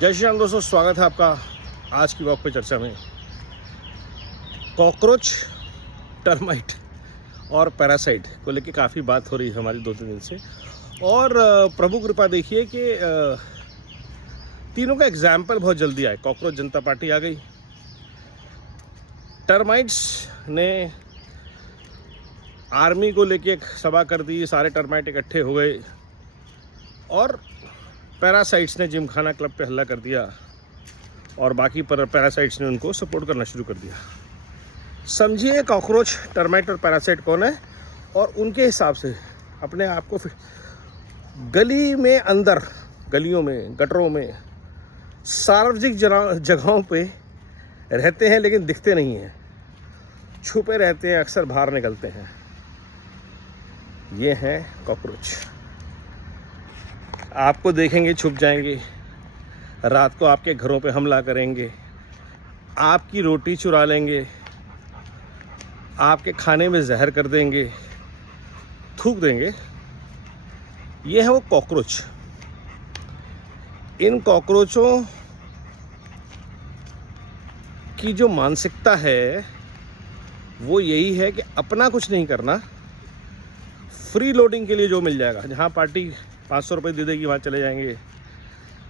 जय श्री राम दोस्तों, स्वागत है आपका आज की वॉक पे चर्चा में। कॉकरोच, टर्माइट और पैरासाइट को लेके काफ़ी बात हो रही है हमारी 2-3 दिन से। और प्रभु कृपा देखिए कि तीनों का एग्जाम्पल बहुत जल्दी आए। कॉकरोच जनता पार्टी आ गई, टर्माइट्स ने आर्मी को लेके एक सभा कर दी, सारे टर्माइट इकट्ठे हो गए, और पैरासाइट्स ने जिमखाना क्लब पे हल्ला कर दिया और बाकी पैरासाइट्स ने उनको सपोर्ट करना शुरू कर दिया। समझिए कॉकरोच, टर्माइट और पैरासाइट कौन है, और उनके हिसाब से अपने आप को गली में, अंदर गलियों में, गटरों में, सार्वजनिक जगहों पे रहते हैं लेकिन दिखते नहीं हैं, छुपे रहते हैं, अक्सर बाहर निकलते हैं। ये हैं कॉकरोच। आपको देखेंगे छुप जाएंगे, रात को आपके घरों पे हमला करेंगे, आपकी रोटी चुरा लेंगे, आपके खाने में जहर कर देंगे, थूक देंगे। ये है वो कॉकरोच। इन कॉकरोचों की जो मानसिकता है वो यही है कि अपना कुछ नहीं करना, फ्री लोडिंग के लिए जो मिल जाएगा, जहाँ पार्टी 500 रुपये दे देगी वहाँ चले जाएंगे,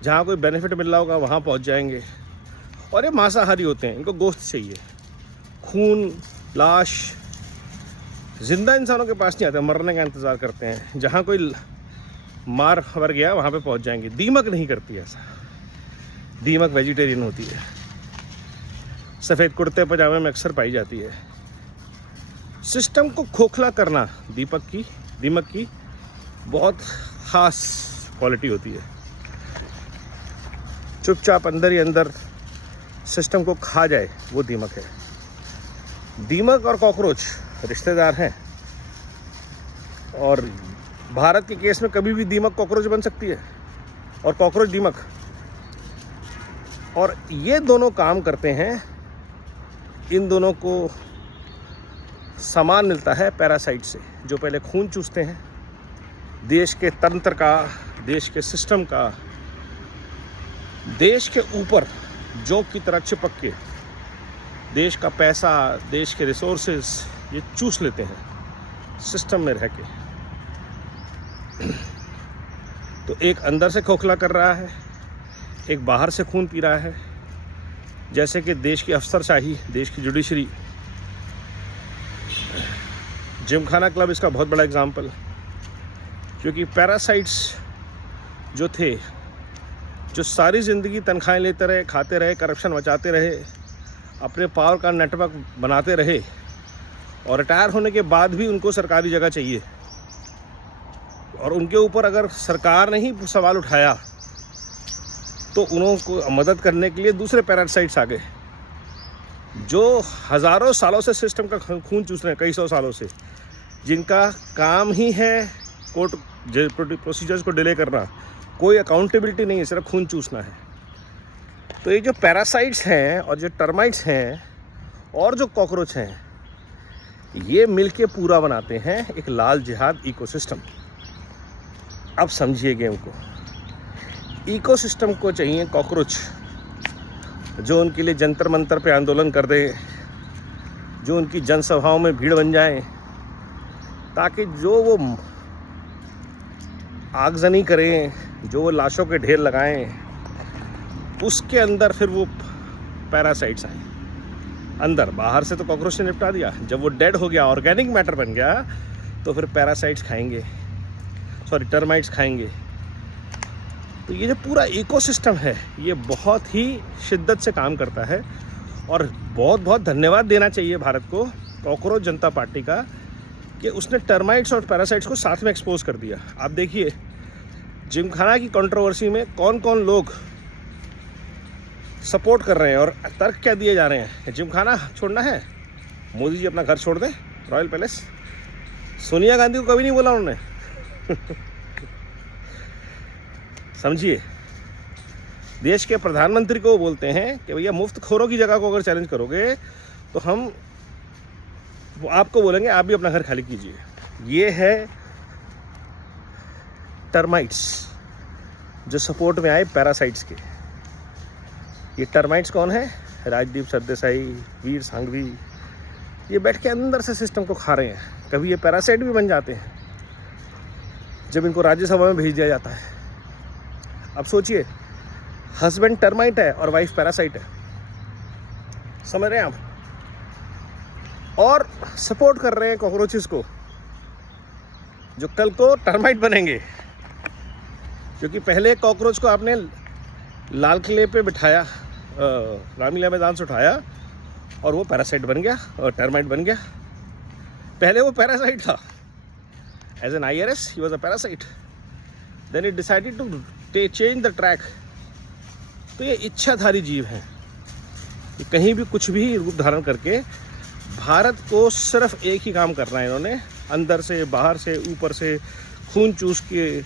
जहाँ कोई बेनिफिट मिल रहा होगा वहाँ पहुँच जाएंगे। और ये मांसाहारी होते हैं, इनको गोश्त चाहिए, खून, लाश। जिंदा इंसानों के पास नहीं आते, मरने का इंतज़ार करते हैं, जहाँ कोई मार खबर गया वहाँ पे पहुँच जाएंगे। दीमक नहीं करती ऐसा, दीमक वेजिटेरियन होती है, सफ़ेद कुर्ते पजामे में अक्सर पाई जाती है। सिस्टम को खोखला करना दीमक की बहुत ख़ास क्वालिटी होती है। चुपचाप अंदर ही अंदर सिस्टम को खा जाए, वो दीमक है। दीमक और कॉकरोच रिश्तेदार हैं, और भारत के केस में कभी भी दीमक कॉकरोच बन सकती है और कॉकरोच दीमक। और ये दोनों काम करते हैं, इन दोनों को सामान मिलता है पैरासाइट से, जो पहले खून चूसते हैं देश के तंत्र का, देश के सिस्टम का, देश के ऊपर जोंक की तरह चिपक के देश का पैसा, देश के रिसोर्सेज ये चूस लेते हैं सिस्टम में रह के। तो एक अंदर से खोखला कर रहा है, एक बाहर से खून पी रहा है, जैसे कि देश की अफसरशाही, देश की जुडिशरी। जिमखाना क्लब इसका बहुत बड़ा एग्जाम्पल, क्योंकि पैरासाइट्स जो थे, जो सारी ज़िंदगी तनख्वाहें लेते रहे, खाते रहे, करप्शन मचाते रहे, अपने पावर का नेटवर्क बनाते रहे, और रिटायर होने के बाद भी उनको सरकारी जगह चाहिए, और उनके ऊपर अगर सरकार ने ही सवाल उठाया तो उनको मदद करने के लिए दूसरे पैरासाइट्स आ गए, जो हज़ारों सालों से सिस्टम का खून चूस रहे हैं, कई सौ सालों से, जिनका काम ही है कोर्ट प्रोसीजर्स को डिले करना। कोई अकाउंटेबिलिटी नहीं है, सिर्फ खून चूसना है। तो ये जो पैरासाइट्स हैं और जो टर्माइट्स हैं और जो कॉकरोच हैं, ये मिलके पूरा बनाते हैं एक लाल जिहाद इकोसिस्टम। अब समझिए गेम को। इकोसिस्टम को चाहिए कॉकरोच, जो उनके लिए जंतर मंतर पे आंदोलन कर दे, जो उनकी जनसभाओं में भीड़ बन जाए, ताकि जो वो आगजनी करें, जो वो लाशों के ढेर लगाएं, उसके अंदर फिर वो पैरासाइट्स आए अंदर। बाहर से तो कॉकरोच ने निपटा दिया, जब वो डेड हो गया, ऑर्गेनिक मैटर बन गया, तो फिर पैरासाइट्स खाएंगे, टर्माइट्स खाएंगे। तो ये जो पूरा इकोसिस्टम है, ये बहुत ही शिद्दत से काम करता है, और बहुत बहुत धन्यवाद देना चाहिए भारत को, कॉकरोच जनता पार्टी का, कि उसने टर्माइट्स और पैरासाइट्स को साथ में एक्सपोज कर दिया। आप देखिए जिमखाना की कंट्रोवर्सी में कौन कौन लोग सपोर्ट कर रहे हैं और तर्क क्या दिए जा रहे हैं। जिमखाना छोड़ना है, मोदी जी अपना घर छोड़ दें, रॉयल पैलेस। सोनिया गांधी को कभी नहीं बोला उन्होंने। समझिए, देश के प्रधानमंत्री को बोलते हैं कि भैया मुफ्त खोरों की जगह को अगर चैलेंज करोगे तो हम वो आपको बोलेंगे आप भी अपना घर खाली कीजिए। ये है टर्माइट्स जो सपोर्ट में आए पैरासाइट्स के। ये टर्माइट्स कौन है? राजदीप सरदेसाई, वीर सांघवी, ये बैठ के अंदर से सिस्टम को खा रहे हैं। कभी ये पैरासाइट भी बन जाते हैं जब इनको राज्यसभा में भेज दिया जाता है। अब सोचिए, हस्बैंड टर्माइट है और वाइफ पैरासाइट है, समझ रहे हैं आप? और सपोर्ट कर रहे हैं कॉकरोचेस को, जो कल को टर्माइट बनेंगे। क्योंकि पहले कॉकरोच को आपने लाल किले पे बिठाया, रामलीला मैदान से उठाया और वो पैरासाइट बन गया और टर्माइट बन गया। पहले वो पैरासाइट था, as an IRS he was a parasite, then it decided to change the track. तो ये इच्छाधारी जीव हैं, ये कहीं भी कुछ भी रूप धारण करके भारत को सिर्फ एक ही काम करना है इन्होंने, अंदर से, बाहर से, ऊपर से खून चूस के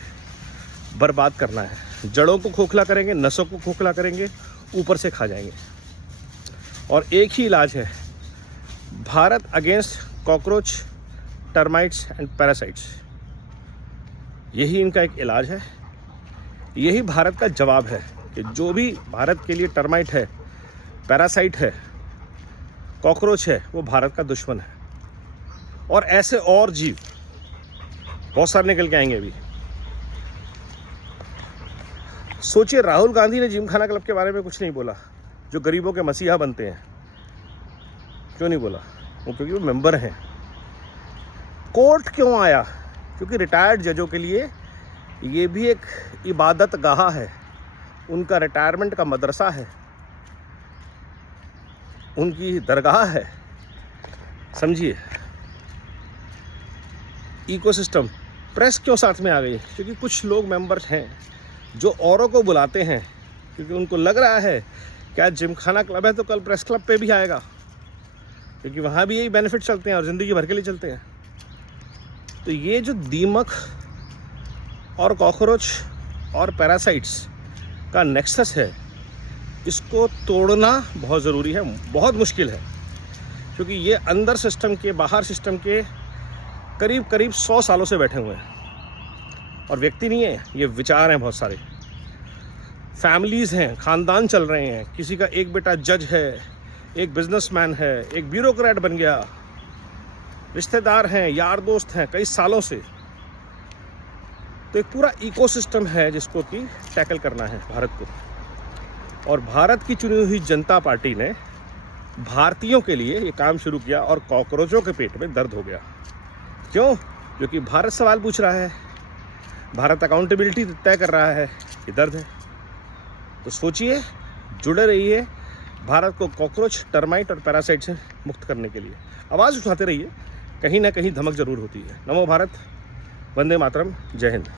बर्बाद करना है। जड़ों को खोखला करेंगे, नसों को खोखला करेंगे, ऊपर से खा जाएंगे। और एक ही इलाज है, Bharat against cockroach, termites and parasites. यही इनका एक इलाज है, यही भारत का जवाब है कि जो भी भारत के लिए टर्माइट है, पैरासाइट है, कॉकरोच है, वो भारत का दुश्मन है। और ऐसे और जीव बहुत सारे निकल के आएंगे अभी। सोचिए, राहुल गांधी ने जिमखाना क्लब के बारे में कुछ नहीं बोला, जो गरीबों के मसीहा बनते हैं। क्यों नहीं बोला? वो क्योंकि वो मेंबर हैं। कोर्ट क्यों आया? क्योंकि रिटायर्ड जजों के लिए ये भी एक इबादत गाह है, उनका रिटायरमेंट का मदरसा है, उनकी दरगाह है। समझिए, इकोसिस्टम। प्रेस क्यों साथ में आ गई? क्योंकि कुछ लोग मेंबर्स हैं जो औरों को बुलाते हैं, क्योंकि उनको लग रहा है कि आज जिमखाना क्लब है तो कल प्रेस क्लब पे भी आएगा, क्योंकि वहाँ भी यही बेनिफिट चलते हैं और ज़िंदगी भर के लिए चलते हैं। तो ये जो दीमक और कॉकरोच और पैरासाइट्स का नेक्सस है, इसको तोड़ना बहुत ज़रूरी है, बहुत मुश्किल है। क्योंकि ये अंदर सिस्टम के, बाहर सिस्टम के करीब करीब 100 सालों से बैठे हुए हैं। और व्यक्ति नहीं है, ये विचार हैं बहुत सारे, फैमिलीज़ हैं, ख़ानदान चल रहे हैं। किसी का एक बेटा जज है, एक बिजनेसमैन है, एक ब्यूरोक्रेट बन गया, रिश्तेदार हैं, यार दोस्त हैं कई सालों से। तो एक पूरा इकोसिस्टम है जिसको कि टैकल करना है भारत को। और भारत की चुनी हुई जनता पार्टी ने भारतीयों के लिए ये काम शुरू किया और कॉकरोचों के पेट में दर्द हो गया। क्यों? क्योंकि भारत सवाल पूछ रहा है, भारत अकाउंटेबिलिटी तय कर रहा है, ये दर्द है। तो सोचिए, जुड़े रहिए भारत को कॉकरोच, टर्माइट और पैरासाइट से मुक्त करने के लिए। आवाज़ उठाते रहिए, कहीं ना कहीं धमक जरूर होती है। नमो भारत, वंदे मातरम, जय हिंद।